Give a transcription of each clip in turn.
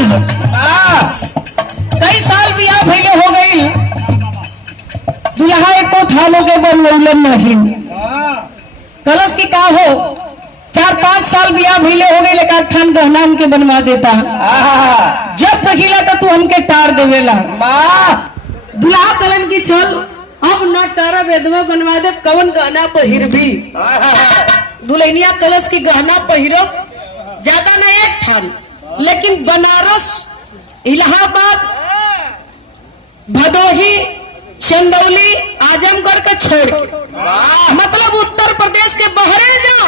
खानदान है। कई साल बियाह भैया हो गई, दुल्हा एको थानों के बनवलन नहीं। कलश की का हो 4-5 साल बियाह भैले हो गई, लेकिन थान गहना हमके बनवा देता। जब पहिला तो तू हमके टार देवेला। दुल्हा कलन की चल अब न टारा वेदवा बनवा दे, कवन गहना पहिर भी। दुल्हनिया कलश की गहना पहिरो ज्यादा ना एक थान, लेकिन बनारस, इलाहाबाद, भदोही, चंदौली, आजमगढ़ का छोड़, मतलब उत्तर प्रदेश के बहरे जा,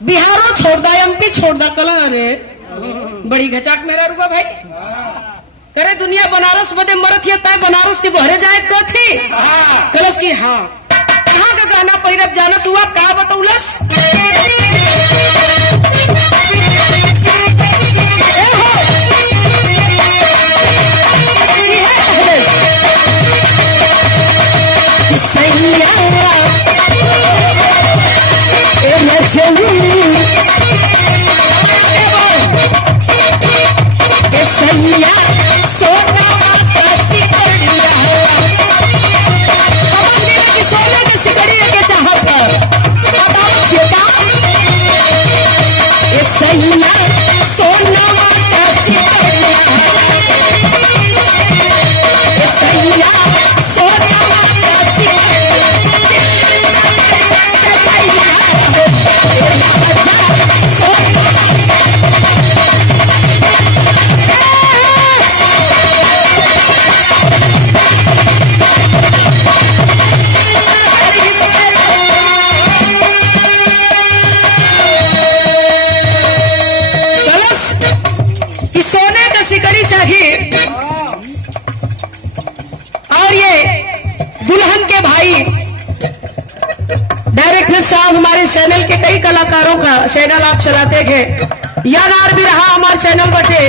बिहारो छोड़ दा, एमपी छोड़ दा। कल अरे बड़ी घचाक मेरा रुपा भाई करे दुनिया बनारस बदे मरत है, तय बनारस के बहरे जाए तो थी। कलश की हाँ कहाँ का गाना पहिरत जानत हुआ का बतौलस। साहब हमारे चैनल के कई कलाकारों का चैनल आप चलाते थे, यार भी रहा हमारे चैनल बटे,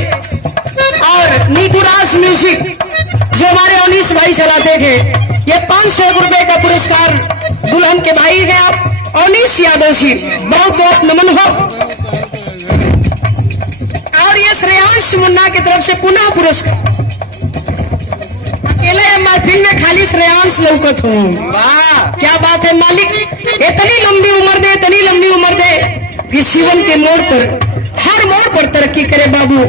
और नीतूराज म्यूजिक जो हमारे अनीस भाई चलाते थे, ये 500 रुपए का पुरस्कार दुल्हन के भाई है आप अनीस यादव जी, बहुत बहुत नमन हो। और ये श्रेयांश मुन्ना की तरफ से पुनः पुरस्कार। अकेले महफिल में खाली श्रेयांश लौकत हूँ, क्या बात है मालिक, इतनी लंबी उम्र दे, इतनी लंबी उम्र दे कि जीवन के मोड़ पर, हर मोड़ पर तरक्की करे बाबू,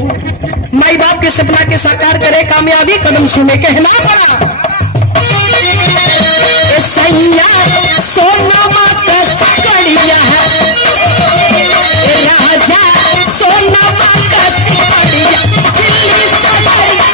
माई बाप के सपना के साकार करे, कामयाबी कदम सुने कहना पड़ा। सोना माता सकड़िया राजा, सोना माता सकड़िया, दिल्ली सकड़िया।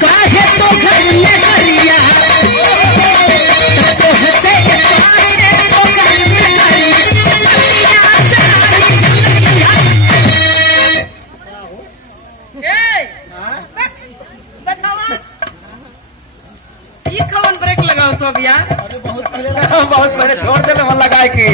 काहे तो घर में गरिया, तो हंसे काहे तो घर में गरिया, ये कौन ब्रेक लगाओ तो अब यार, बहुत पहले छोड़ दे मन लगाए की।